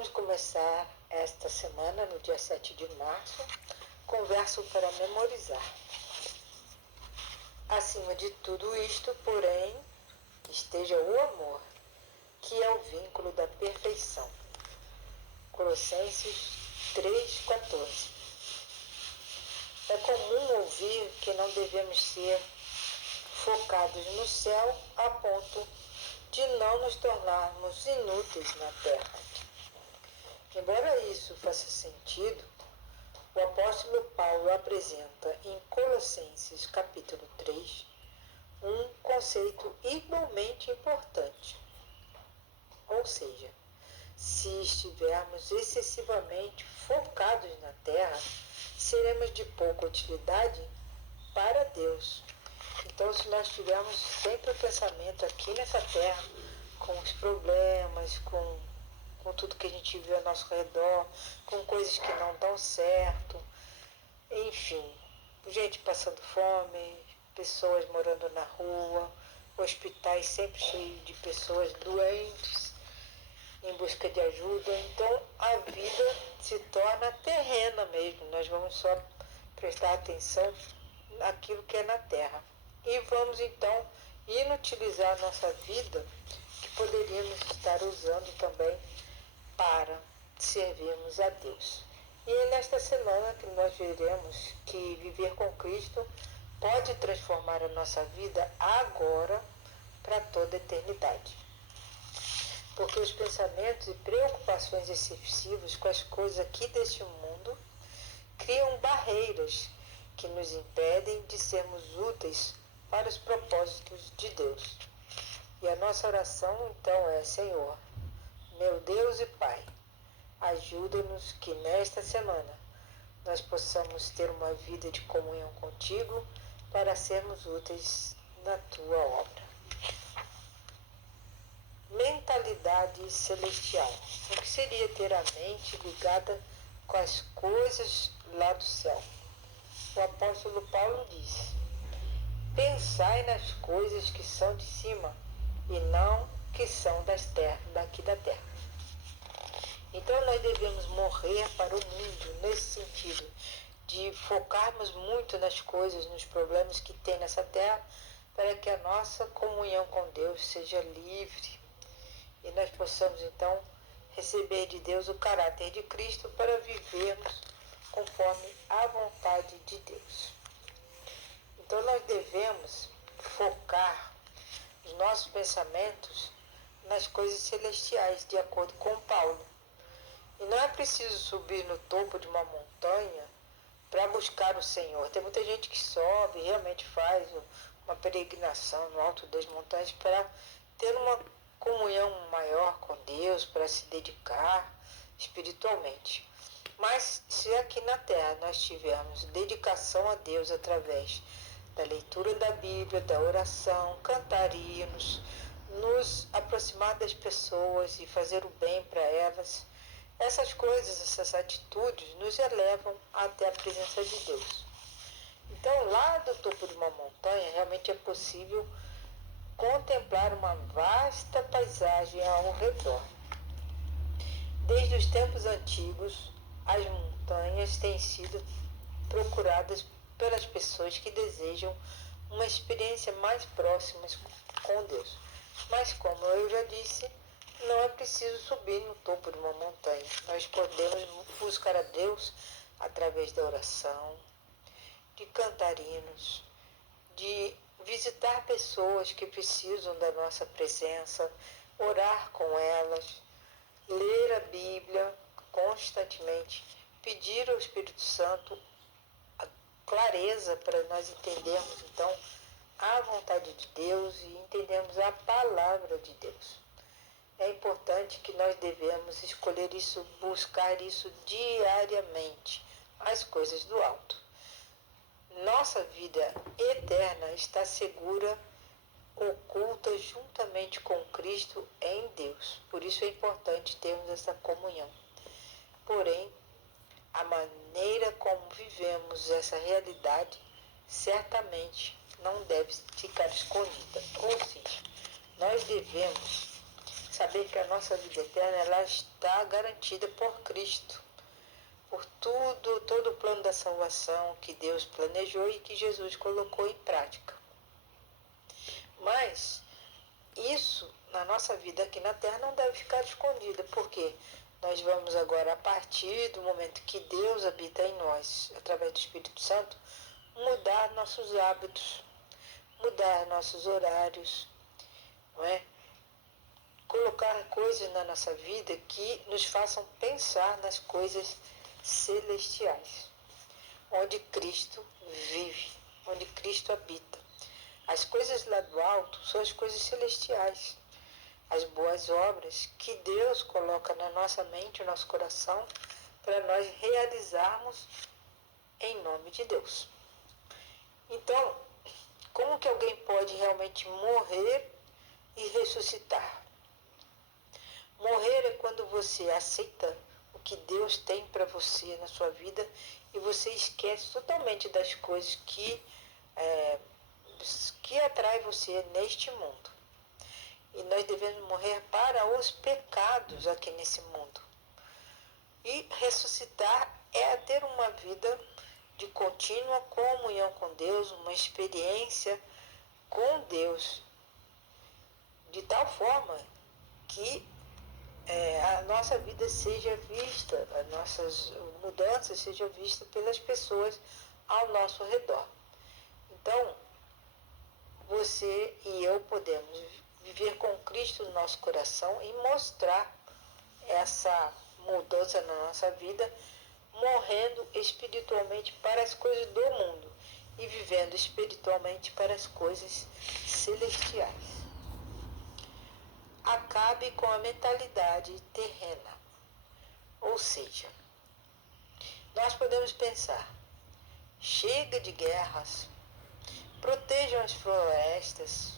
Vamos começar esta semana, no dia 7 de março, com verso para memorizar. Acima de tudo isto, porém, esteja o amor, que é o vínculo da perfeição. Colossenses 3,14. É comum ouvir que não devemos ser focados no céu a ponto de não nos tornarmos inúteis na terra. Embora isso faça sentido, o apóstolo Paulo apresenta em Colossenses capítulo 3 um conceito igualmente importante. Ou seja, se estivermos excessivamente focados na terra, seremos de pouca utilidade para Deus. Então, se nós tivermos sempre o pensamento aqui nessa terra, com os problemas, com tudo que a gente vê ao nosso redor, com coisas que não dão certo, enfim, gente passando fome, pessoas morando na rua, hospitais sempre cheios de pessoas doentes, em busca de ajuda. Então a vida se torna terrena mesmo, nós vamos só prestar atenção naquilo que é na terra. E vamos então inutilizar a nossa vida, que poderíamos estar usando também para servirmos a Deus. E é nesta semana que nós veremos que viver com Cristo pode transformar a nossa vida agora para toda a eternidade. Porque os pensamentos e preocupações excessivos com as coisas aqui deste mundo criam barreiras que nos impedem de sermos úteis para os propósitos de Deus. E a nossa oração então é: Senhor, meu Deus e Pai, ajuda-nos que nesta semana nós possamos ter uma vida de comunhão contigo para sermos úteis na tua obra. Mentalidade celestial. O que seria ter a mente ligada com as coisas lá do céu? O apóstolo Paulo diz: pensai nas coisas que são de cima e não que são daqui da terra. Então nós devemos morrer para o mundo nesse sentido, de focarmos muito nas coisas, nos problemas que tem nessa terra, para que a nossa comunhão com Deus seja livre e nós possamos então receber de Deus o caráter de Cristo para vivermos conforme a vontade de Deus. Então nós devemos focar os nossos pensamentos nas coisas celestiais, de acordo com Paulo. E não é preciso subir no topo de uma montanha para buscar o Senhor. Tem muita gente que sobe, realmente faz uma peregrinação no alto das montanhas para ter uma comunhão maior com Deus, para se dedicar espiritualmente. Mas se aqui na terra nós tivermos dedicação a Deus através da leitura da Bíblia, da oração, cantar hinos, nos aproximar das pessoas e fazer o bem para elas, essas coisas, essas atitudes nos elevam até a presença de Deus. Então, lá do topo de uma montanha, realmente é possível contemplar uma vasta paisagem ao redor. Desde os tempos antigos, as montanhas têm sido procuradas pelas pessoas que desejam uma experiência mais próxima com Deus. Mas, como eu já disse, não é preciso subir no topo de uma montanha. Nós podemos buscar a Deus através da oração, de cantar hinos, de visitar pessoas que precisam da nossa presença, orar com elas, ler a Bíblia constantemente, pedir ao Espírito Santo a clareza para nós entendermos então a vontade de Deus e entendermos a palavra de Deus. É importante que nós devemos escolher isso, buscar isso diariamente, as coisas do alto. Nossa vida eterna está segura, oculta juntamente com Cristo em Deus. Por isso é importante termos essa comunhão. Porém, a maneira como vivemos essa realidade certamente não deve ficar escondida. Ou seja, nós devemos saber que a nossa vida eterna ela está garantida por Cristo, por todo o plano da salvação que Deus planejou e que Jesus colocou em prática. Mas isso na nossa vida aqui na Terra não deve ficar escondido, porque nós vamos agora, a partir do momento que Deus habita em nós, através do Espírito Santo, mudar nossos hábitos, mudar nossos horários, não é? Colocar coisas na nossa vida que nos façam pensar nas coisas celestiais, onde Cristo vive, onde Cristo habita. As coisas lá do alto são as coisas celestiais, as boas obras que Deus coloca na nossa mente, no nosso coração, para nós realizarmos em nome de Deus. Então, como que alguém pode realmente morrer e ressuscitar? Morrer é quando você aceita o que Deus tem para você na sua vida e você esquece totalmente das coisas que atrai você neste mundo. E nós devemos morrer para os pecados aqui nesse mundo. E ressuscitar é ter uma vida de contínua comunhão com Deus, uma experiência com Deus, de tal forma que a nossa vida seja vista, as nossas mudanças sejam vistas pelas pessoas ao nosso redor. Então, você e eu podemos viver com Cristo no nosso coração e mostrar essa mudança na nossa vida, morrendo espiritualmente para as coisas do mundo e vivendo espiritualmente para as coisas celestiais. Acabe com a mentalidade terrena. Ou seja, nós podemos pensar, chega de guerras, protejam as florestas,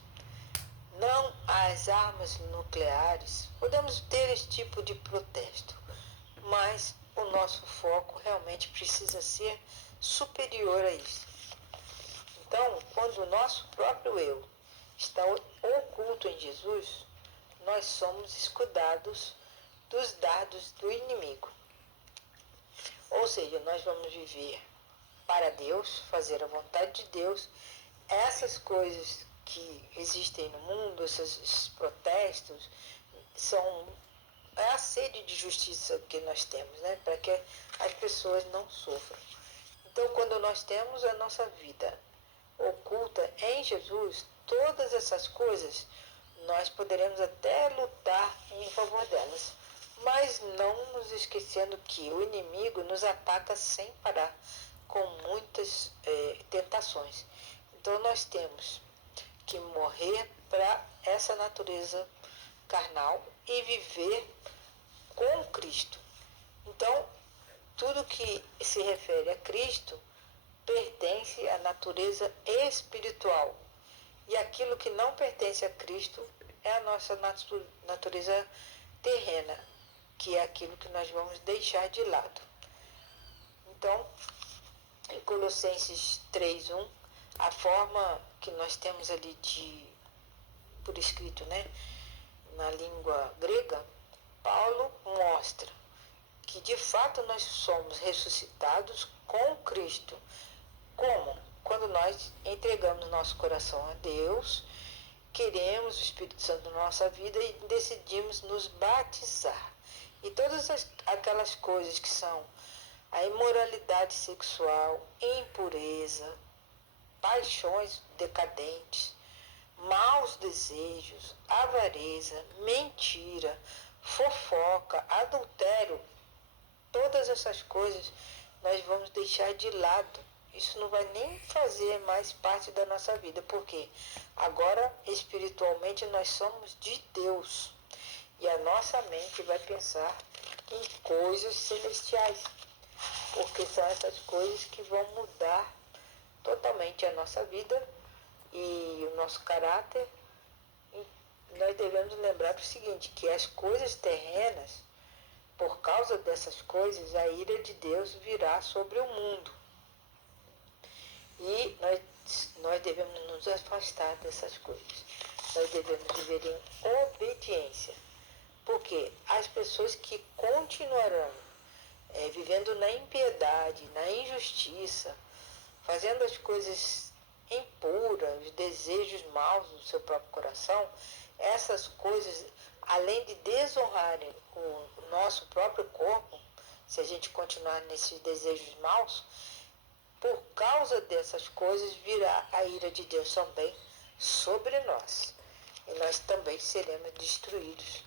não às armas nucleares. Podemos ter esse tipo de protesto, mas o nosso foco realmente precisa ser superior a isso. Então, quando o nosso próprio eu está oculto em Jesus, nós somos escudados dos dardos do inimigo. Ou seja, nós vamos viver para Deus, fazer a vontade de Deus. Essas coisas que existem no mundo, esses protestos, são a sede de justiça que nós temos, né? Para que as pessoas não sofram. Então, quando nós temos a nossa vida oculta em Jesus, todas essas coisas nós poderemos até lutar em favor delas, mas não nos esquecendo que o inimigo nos ataca sem parar, com muitas tentações. Então nós temos que morrer para essa natureza carnal e viver com Cristo. Então, tudo que se refere a Cristo pertence à natureza espiritual. E aquilo que não pertence a Cristo é a nossa natureza terrena, que é aquilo que nós vamos deixar de lado. Então, em Colossenses 3:1, a forma que nós temos ali por escrito, né, na língua grega, Paulo mostra que de fato nós somos ressuscitados com Cristo. Como? Quando nós entregamos nosso coração a Deus, queremos o Espírito Santo na nossa vida e decidimos nos batizar. E todas aquelas coisas que são a imoralidade sexual, impureza, paixões decadentes, maus desejos, avareza, mentira, fofoca, adultério, todas essas coisas nós vamos deixar de lado. Isso não vai nem fazer mais parte da nossa vida, porque agora espiritualmente nós somos de Deus e a nossa mente vai pensar em coisas celestiais, porque são essas coisas que vão mudar totalmente a nossa vida e o nosso caráter. E nós devemos lembrar o seguinte, que as coisas terrenas, por causa dessas coisas, a ira de Deus virá sobre o mundo. E nós devemos nos afastar dessas coisas. Nós devemos viver em obediência. Porque as pessoas que continuarão vivendo na impiedade, na injustiça, fazendo as coisas impuras, os desejos maus do seu próprio coração, essas coisas, além de desonrarem o nosso próprio corpo, se a gente continuar nesses desejos maus, por causa dessas coisas virá a ira de Deus também sobre nós. E nós também seremos destruídos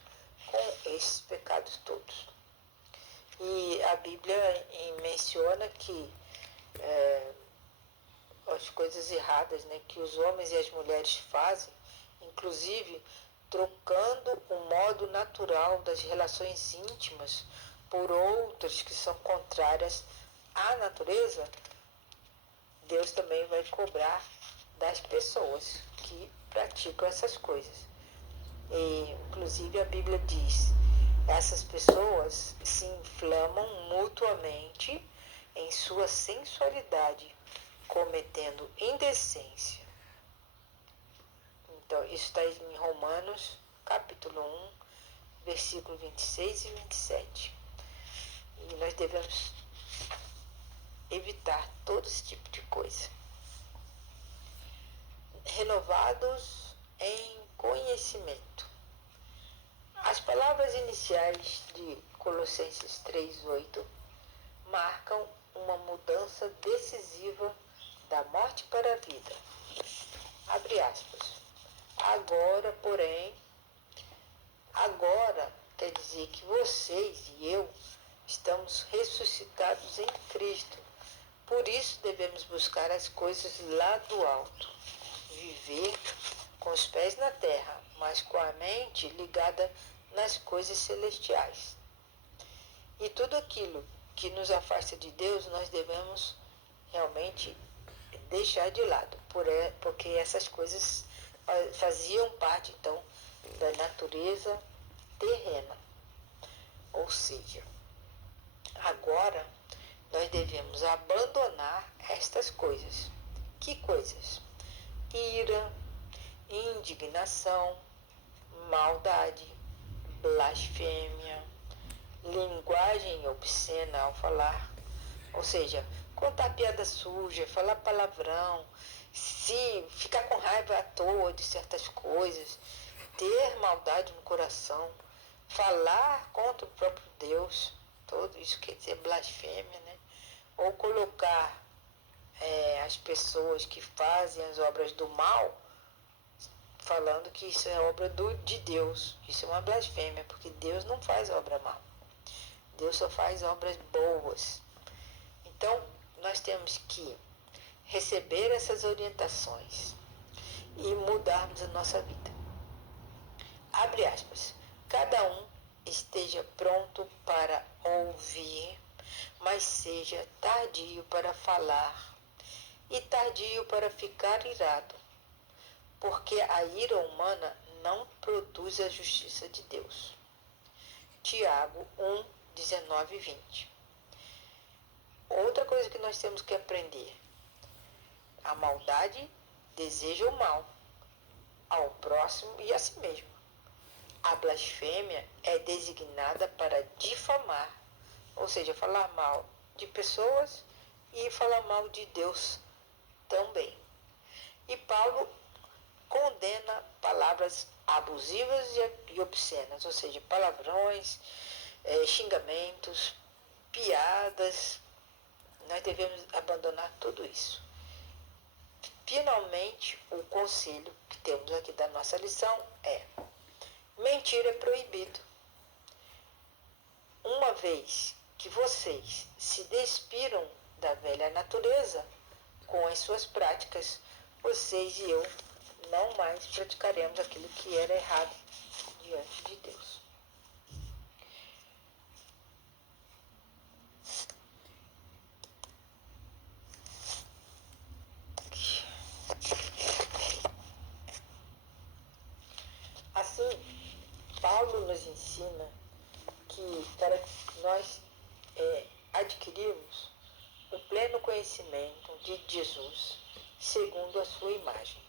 com esses pecados todos. E a Bíblia menciona que as coisas erradas, né, que os homens e as mulheres fazem, inclusive trocando o modo natural das relações íntimas por outras que são contrárias à natureza, Deus também vai cobrar das pessoas que praticam essas coisas. E, inclusive, a Bíblia diz: essas pessoas se inflamam mutuamente em sua sensualidade, cometendo indecência. Então, isso está em Romanos, capítulo 1, versículo 26 e 27. E nós devemos evitar todo esse tipo de coisa. Renovados em conhecimento. As palavras iniciais de Colossenses 3:8 marcam uma mudança decisiva da morte para a vida. Abre aspas. Agora, porém, agora quer dizer que vocês e eu estamos ressuscitados em Cristo. Por isso devemos buscar as coisas lá do alto, viver com os pés na terra, mas com a mente ligada nas coisas celestiais. E tudo aquilo que nos afasta de Deus, nós devemos realmente deixar de lado, porque essas coisas faziam parte, então, da natureza terrena. Ou seja, agora nós devemos abandonar estas coisas. Que coisas? Ira, indignação, maldade, blasfêmia, linguagem obscena ao falar, ou seja, contar piada suja, falar palavrão, se ficar com raiva à toa de certas coisas, ter maldade no coração, falar contra o próprio Deus, tudo isso quer dizer blasfêmia, né? Ou colocar as pessoas que fazem as obras do mal, falando que isso é obra de Deus. Isso é uma blasfêmia, porque Deus não faz obra mal. Deus só faz obras boas. Então, nós temos que receber essas orientações e mudarmos a nossa vida. Abre aspas. Cada um esteja pronto para ouvir, mas seja tardio para falar e tardio para ficar irado, porque a ira humana não produz a justiça de Deus. Tiago 1, 19 e 20. Outra coisa que nós temos que aprender: a maldade deseja o mal ao próximo e a si mesmo. A blasfêmia é designada para difamar, ou seja, falar mal de pessoas e falar mal de Deus também. E Paulo condena palavras abusivas e obscenas, ou seja, palavrões, xingamentos, piadas. Nós devemos abandonar tudo isso. Finalmente, o conselho que temos aqui da nossa lição é: mentir é proibido. Uma vez que vocês se despiram da velha natureza com as suas práticas, vocês e eu não mais praticaremos aquilo que era errado diante de Deus. Assim, Paulo nos ensina que para nós adquirirmos o pleno conhecimento de Jesus segundo a sua imagem.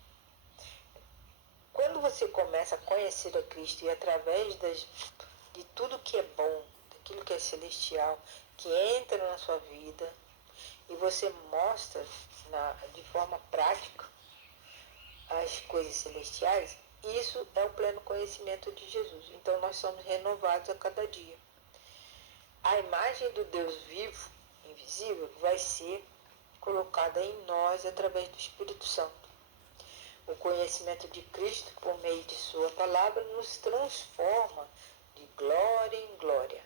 Quando você começa a conhecer a Cristo e através de tudo que é bom, daquilo que é celestial, que entra na sua vida, e você mostra de forma prática as coisas celestiais, isso é o pleno conhecimento de Jesus. Então nós somos renovados a cada dia. A imagem do Deus vivo, invisível, vai ser colocada em nós através do Espírito Santo. O conhecimento de Cristo, por meio de sua palavra, nos transforma de glória em glória,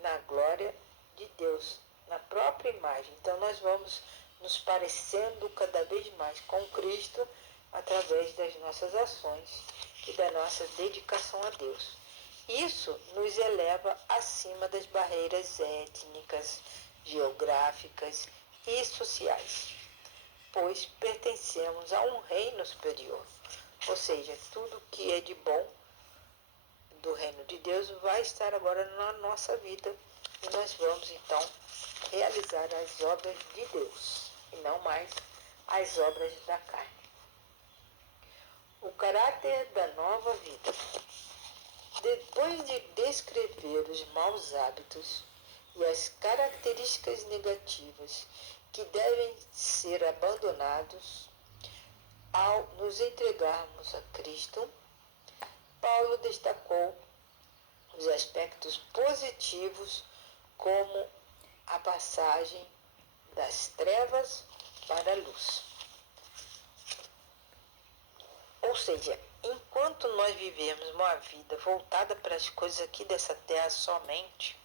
na glória de Deus, na própria imagem. Então nós vamos nos parecendo cada vez mais com Cristo através das nossas ações e da nossa dedicação a Deus. Isso nos eleva acima das barreiras étnicas, geográficas e sociais, pois pertencemos a um reino superior. Ou seja, tudo que é de bom do reino de Deus vai estar agora na nossa vida e nós vamos então realizar as obras de Deus e não mais as obras da carne. O caráter da nova vida. Depois de descrever os maus hábitos e as características negativas que devem ser abandonados ao nos entregarmos a Cristo, Paulo destacou os aspectos positivos, como a passagem das trevas para a luz. Ou seja, enquanto nós vivemos uma vida voltada para as coisas aqui dessa terra somente,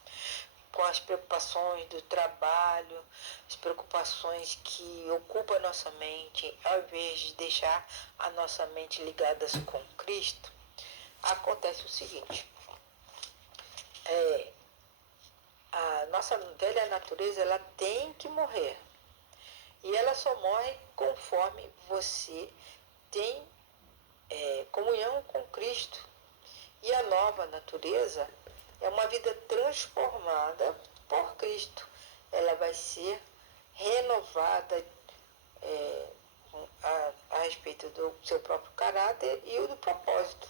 com as preocupações do trabalho, as preocupações que ocupam a nossa mente, ao invés de deixar a nossa mente ligada com Cristo, acontece o seguinte: a nossa velha natureza, ela tem que morrer. E ela só morre conforme você tem comunhão com Cristo. E a nova natureza é uma vida transformada por Cristo. Ela vai ser renovada a respeito do seu próprio caráter e o do propósito.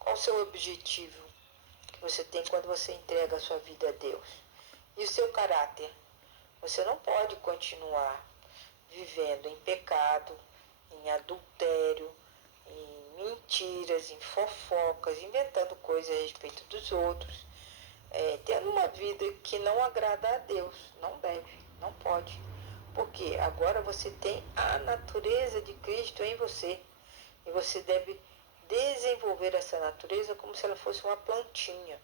Qual o seu objetivo que você tem quando você entrega a sua vida a Deus? E o seu caráter? Você não pode continuar vivendo em pecado, em adultério, em mentiras, em fofocas, inventando coisas a respeito dos outros, tendo uma vida que não agrada a Deus. Não deve, não pode. Porque agora você tem a natureza de Cristo em você. E você deve desenvolver essa natureza como se ela fosse uma plantinha.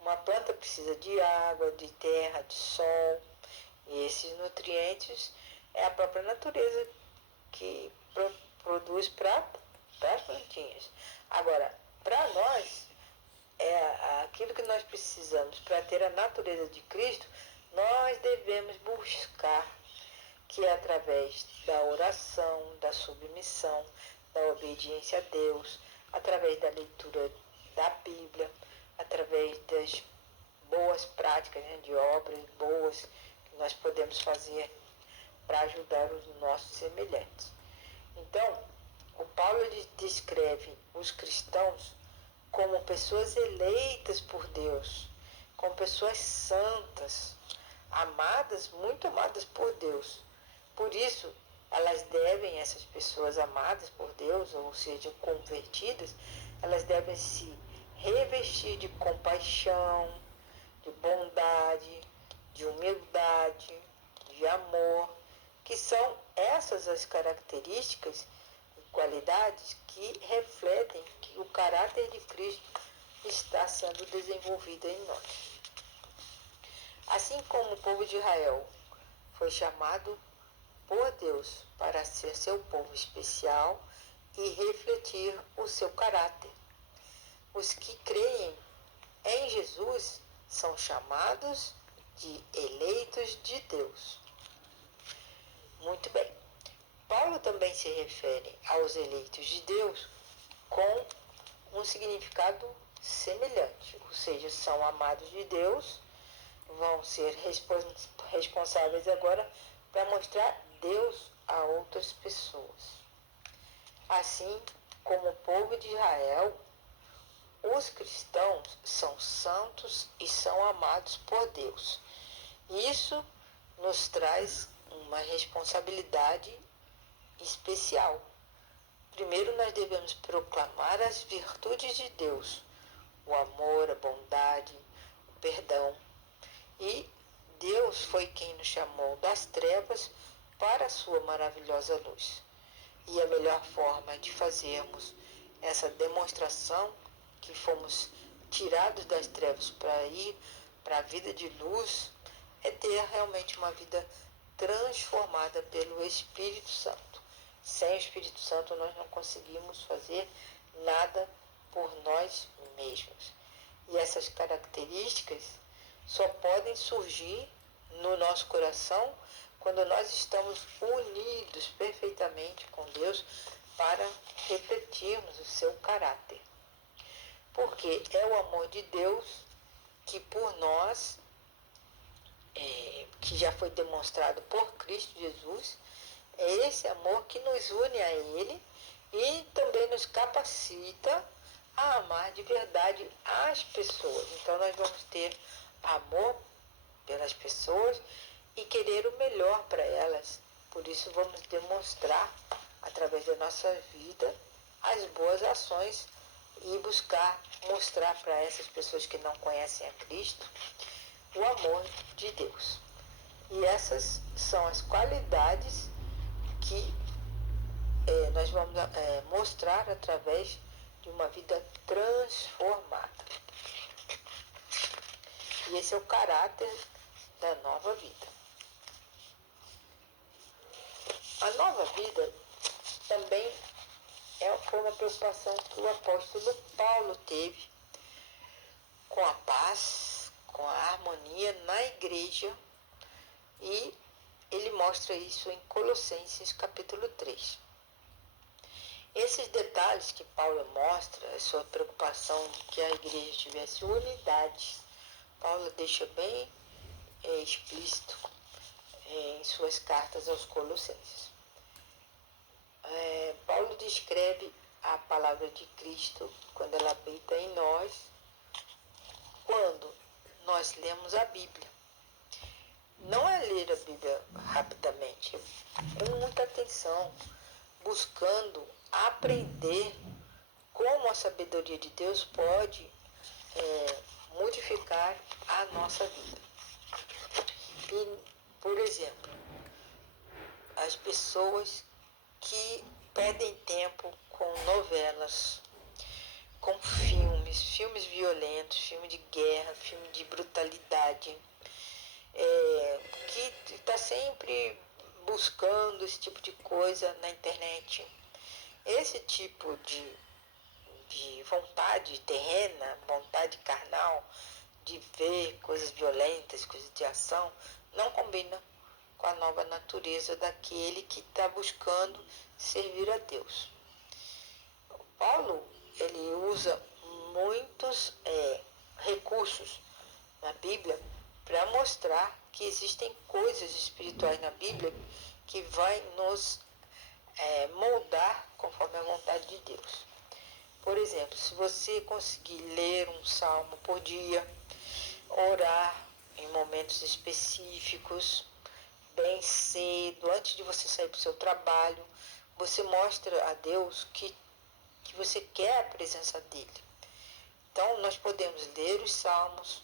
Uma planta precisa de água, de terra, de sol. E esses nutrientes é a própria natureza que produz para as plantinhas. Agora, para nós, aquilo que nós precisamos para ter a natureza de Cristo, nós devemos buscar, que é através da oração, da submissão, da obediência a Deus, através da leitura da Bíblia, através das boas práticas, de obras boas que nós podemos fazer para ajudar os nossos semelhantes. Então, o Paulo descreve os cristãos como pessoas eleitas por Deus, como pessoas santas, amadas, muito amadas por Deus. Por isso, essas pessoas amadas por Deus, ou seja, convertidas, elas devem se revestir de compaixão, de bondade, de humildade, de amor, que são essas as características e qualidades que refletem que o caráter de Cristo está sendo desenvolvido em nós. Assim como o povo de Israel foi chamado por Deus para ser seu povo especial e refletir o seu caráter, os que creem em Jesus são chamados de eleitos de Deus. Muito bem. Paulo também se refere aos eleitos de Deus com um significado semelhante, ou seja, são amados de Deus, vão ser responsáveis agora para mostrar Deus a outras pessoas. Assim como o povo de Israel, os cristãos são santos e são amados por Deus. Isso nos traz uma responsabilidade especial. Primeiro, nós devemos proclamar as virtudes de Deus, o amor, a bondade, o perdão. E Deus foi quem nos chamou das trevas para a sua maravilhosa luz. E a melhor forma de fazermos essa demonstração que fomos tirados das trevas para ir para a vida de luz é ter realmente uma vida transformada pelo Espírito Santo. Sem o Espírito Santo nós não conseguimos fazer nada por nós mesmos. E essas características só podem surgir no nosso coração quando nós estamos unidos perfeitamente com Deus para refletirmos o seu caráter. Porque é o amor de Deus que por nós, que já foi demonstrado por Cristo Jesus, é esse amor que nos une a Ele e também nos capacita a amar de verdade as pessoas. Então nós vamos ter amor pelas pessoas e querer o melhor para elas. Por isso vamos demonstrar através da nossa vida as boas ações e buscar mostrar para essas pessoas que não conhecem a Cristo o amor de Deus. E essas são as qualidades que nós vamos mostrar através de uma vida transformada. E esse é o caráter da nova vida. A nova vida também foi uma preocupação que o apóstolo Paulo teve com a paz, com a harmonia na igreja, e ele mostra isso em Colossenses capítulo 3. Esses detalhes que Paulo mostra, a sua preocupação de que a igreja tivesse unidade, Paulo deixa bem explícito em suas cartas aos Colossenses. Paulo descreve a palavra de Cristo quando ela habita em nós, quando nós lemos a Bíblia. Não é ler a Bíblia rapidamente, com muita atenção, buscando aprender como a sabedoria de Deus pode modificar a nossa vida. E, por exemplo, as pessoas que perdem tempo com novelas, com filmes violentos, filme de guerra, filme de brutalidade, que está sempre buscando esse tipo de coisa na internet. Esse tipo de vontade terrena, vontade carnal, de ver coisas violentas, coisas de ação, não combina com a nova natureza daquele que está buscando servir a Deus. Paulo, ele usa muitos recursos na Bíblia para mostrar que existem coisas espirituais na Bíblia que vai nos moldar conforme a vontade de Deus. Por exemplo, se você conseguir ler um salmo por dia, orar em momentos específicos, bem cedo, antes de você sair para o seu trabalho, você mostra a Deus que você quer a presença dele. Então, nós podemos ler os salmos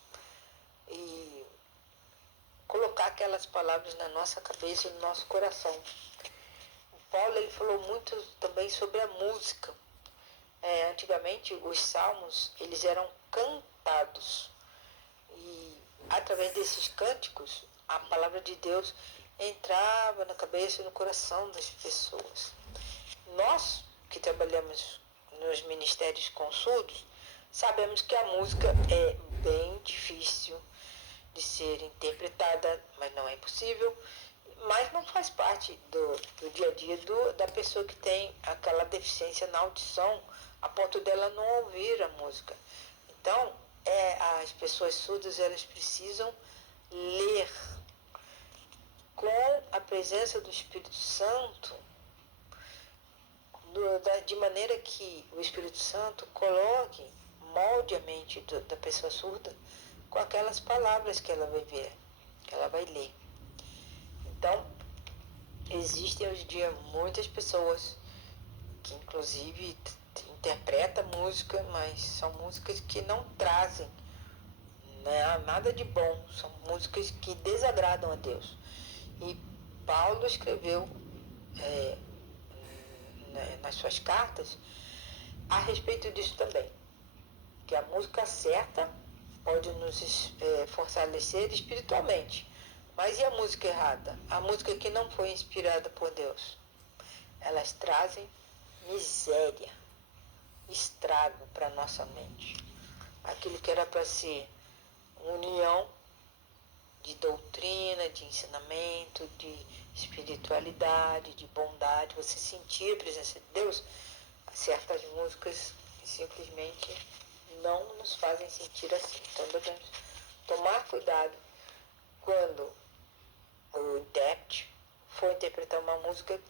e colocar aquelas palavras na nossa cabeça e no nosso coração. O Paulo, ele falou muito também sobre a música. Antigamente, os salmos, eles eram cantados. E, através desses cânticos, a palavra de Deus entrava na cabeça e no coração das pessoas. Nós, que trabalhamos nos ministérios com surdos, sabemos que a música é bem difícil de ser interpretada, mas não é impossível, mas não faz parte do dia a dia da pessoa que tem aquela deficiência na audição, a ponto dela não ouvir a música. Então, as pessoas surdas, elas precisam ler com a presença do Espírito Santo, de maneira que o Espírito Santo coloque molde a mente da pessoa surda com aquelas palavras que ela vai ver, que ela vai ler. Então, existem hoje em dia muitas pessoas que inclusive interpretam música, mas são músicas que não trazem, né, nada de bom, são músicas que desagradam a Deus. E Paulo escreveu nas suas cartas a respeito disso também, que a música certa pode nos fortalecer espiritualmente, mas e a música errada? A música que não foi inspirada por Deus? Elas trazem miséria, estrago para a nossa mente. Aquilo que era para ser união de doutrina, de ensinamento, de espiritualidade, de bondade, você sentir a presença de Deus, certas músicas simplesmente não nos fazem sentir assim. Então devemos tomar cuidado quando o intérprete for interpretar uma música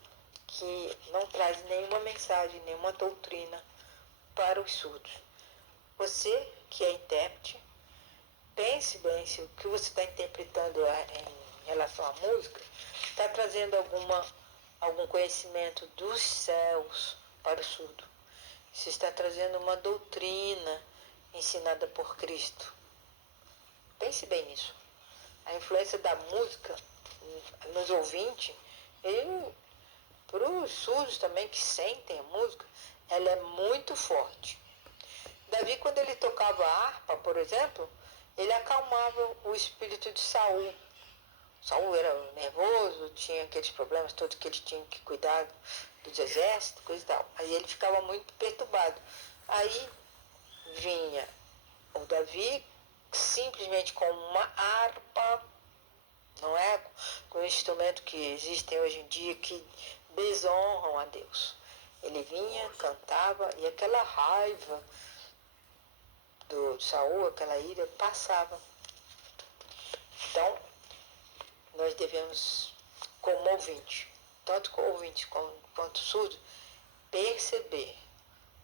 que não traz nenhuma mensagem, nenhuma doutrina para os surdos. Você que é intérprete, pense bem se o que você está interpretando em relação à música está trazendo algum conhecimento dos céus para o surdo. Se está trazendo uma doutrina ensinada por Cristo. Pense bem nisso. A influência da música nos ouvintes e para os surdos também que sentem a música, ela é muito forte. Davi, quando ele tocava a harpa, por exemplo, ele acalmava o espírito de Saul. Saul era nervoso, tinha aqueles problemas todos que ele tinha que cuidar dos exércitos, coisa e tal. Aí ele ficava muito perturbado. Aí vinha o Davi simplesmente com uma harpa, não é com o instrumento que existem hoje em dia que desonram a Deus. Ele vinha, cantava e aquela raiva do Saul, aquela ira, passava. Então, nós devemos, como ouvinte, tanto como ouvinte quanto surdo, perceber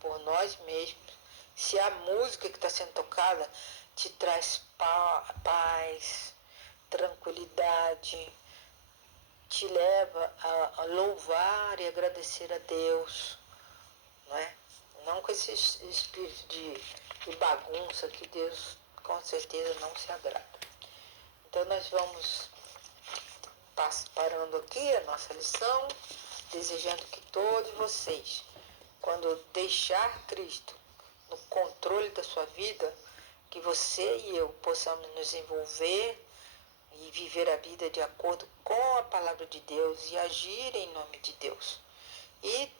por nós mesmos se a música que está sendo tocada te traz paz, tranquilidade, te leva a louvar e agradecer a Deus, não é? Não com esse espírito de bagunça que Deus com certeza não se agrada. Então nós vamos parando aqui a nossa lição, desejando que todos vocês, quando deixar Cristo no controle da sua vida, que você e eu possamos nos envolver e viver a vida de acordo com a palavra de Deus e agir em nome de Deus. E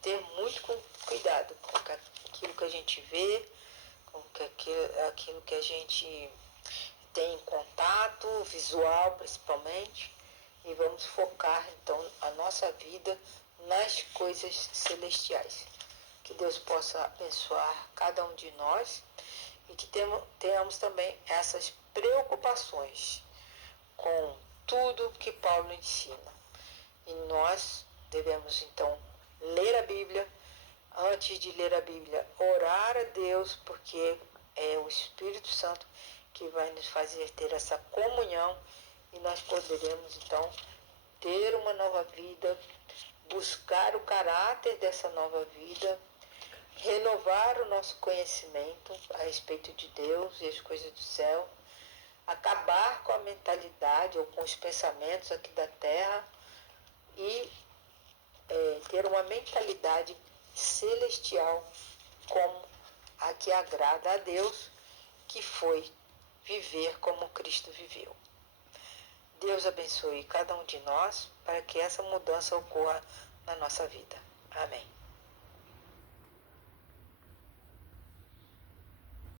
ter muito cuidado com aquilo que a gente vê, com aquilo que a gente tem em contato, visual principalmente, e vamos focar então a nossa vida nas coisas celestiais. Que Deus possa abençoar cada um de nós e que tenhamos também essas preocupações com tudo que Paulo ensina. E nós devemos então ler a Bíblia, antes de ler a Bíblia, orar a Deus, porque é o Espírito Santo que vai nos fazer ter essa comunhão e nós poderemos então ter uma nova vida, buscar o caráter dessa nova vida, renovar o nosso conhecimento a respeito de Deus e as coisas do céu, acabar com a mentalidade ou com os pensamentos aqui da terra e ter uma mentalidade celestial como a que agrada a Deus, que foi viver como Cristo viveu. Deus abençoe cada um de nós para que essa mudança ocorra na nossa vida. Amém.